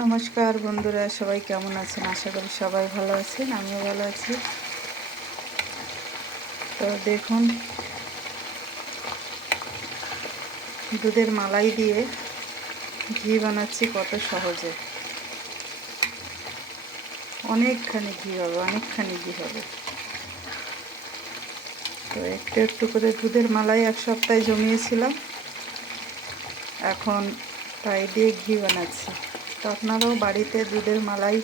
নমস্কার বন্ধুরা, সবাই কেমন আছেন? আশা করি সবাই ভালো আছেন, আমিও ভালো আছি। তো দেখুন, দুধের মালাই দিয়ে ঘি বানাচ্ছি কত সহজে। অনেকখানি ঘি হবে, অনেকখানি ঘি হবে। তো একটু একটু করে দুধের মালাই এক সপ্তাহে জমিয়েছিলাম। এখন তাই দিয়ে ঘি বানাচ্ছি। তো আপনারাও বাড়িতে দুধের মালাই,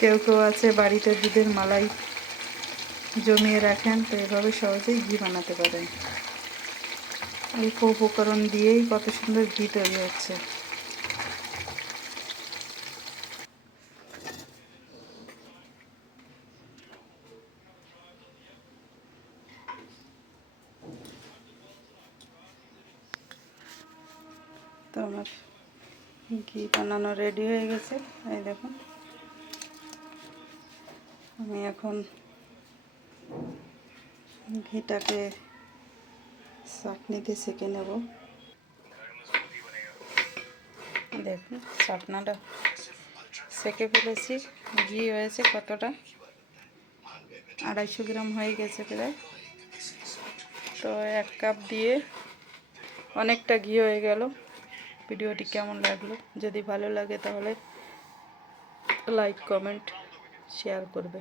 কেউ কেউ আছে বাড়িতে দুধের মালাই জমিয়ে রাখেন, তো এভাবে সহজেই ঘি বানাতে পারেন। অল্প উপকরণ দিয়েই কত সুন্দর ঘি তৈরি হচ্ছে। তো আমার ঘি বানানো রেডি হয়ে গেছে। এই দেখুন। আমি এখন ঘিটাকে চাটনিতে সেঁকে নেব। দেখুন, চাটনাটা সেঁকে ফেলেছি। ঘি হয়েছে কতটা? আড়াইশো গ্রাম হয়ে গেছে প্রায়। তো এক কাপ দিয়ে অনেকটা ঘি হয়ে গেল। ভিডিওটি কেমন লাগল? যদি ভালো লাগে তাহলে লাইক কমেন্ট শেয়ার করবে।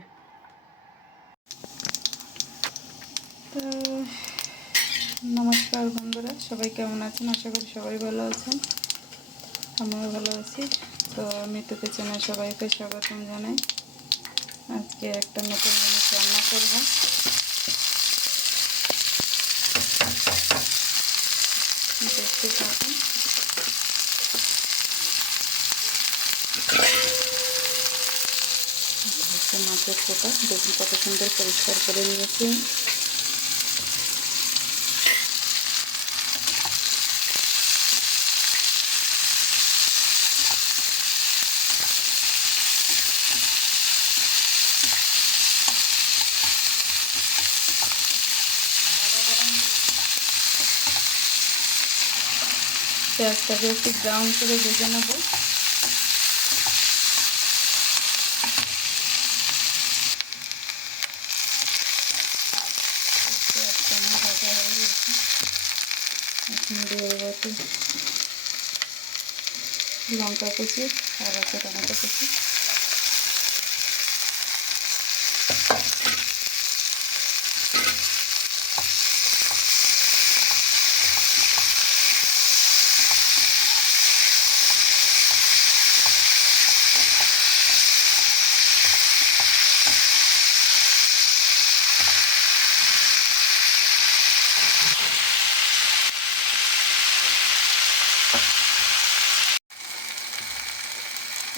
তো, নমস্কার বন্ধুরা, সবাই কেমন আছেন? আশা করি সবাই ভালো আছেন। আমিও ভালো আছি। তো মৃত্যু পেছনে সবাইকে স্বাগতম জানাই। আজকে একটা নতুন জিনিস রান্না করব। দেখতে থাকুন। হচ্ছে মাছের পোকা। দেখুন কত সুন্দর পরিষ্কার করে নিয়েছি। পেঁয়াজটাকে একটু ব্রাউন করে ভেজে নেব। দিয়ে দেবো লঙ্কা কুচি আর হচ্ছে টমেটো কুচি।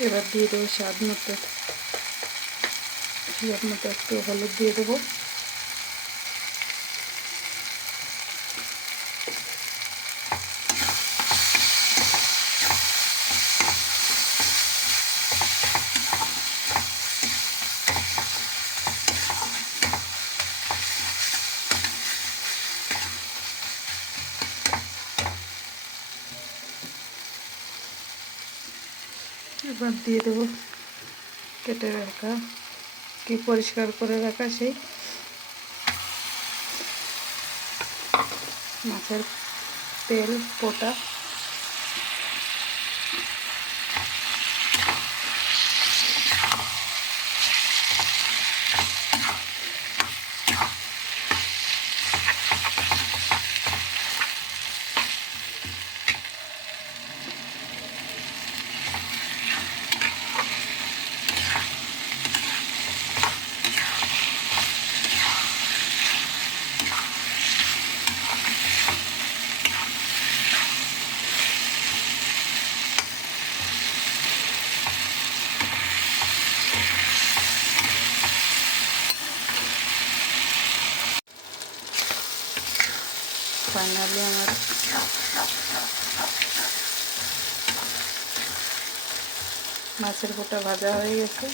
এবার দিয়ে দেবো স্বাদ মতো। স্বাদ মতো একটু হলুদ দিয়ে দেবো। এবার দিয়ে দেবো কেটে রাখা কি পরিষ্কার করে রাখা সেই। মাছের তেল পোটা। ফাইনালি আমার মাছের গোটা ভাজা হয়ে গেছে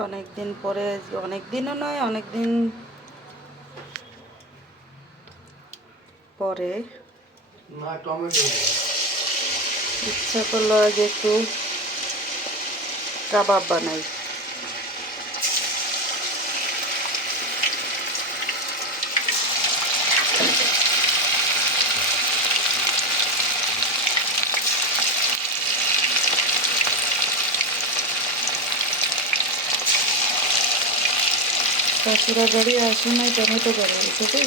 অনেক দিন পরে অনেক দিনও নয় অনেক দিন পরে ইচ্ছা করল আজ একটু কাবাব বানাই। কাঁচুরা গাড়ি আসে নাই টমেটো আছে এসে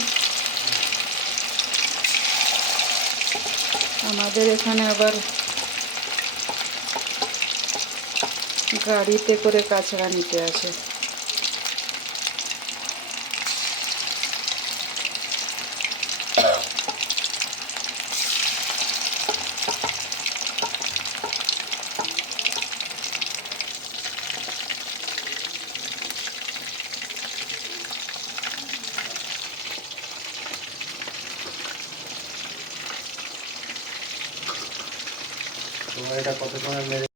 আমাদের এখানে আবার গাড়িতে করে কাঁচড়া নিতে আসে। তোমার এটা কত সময় মেরে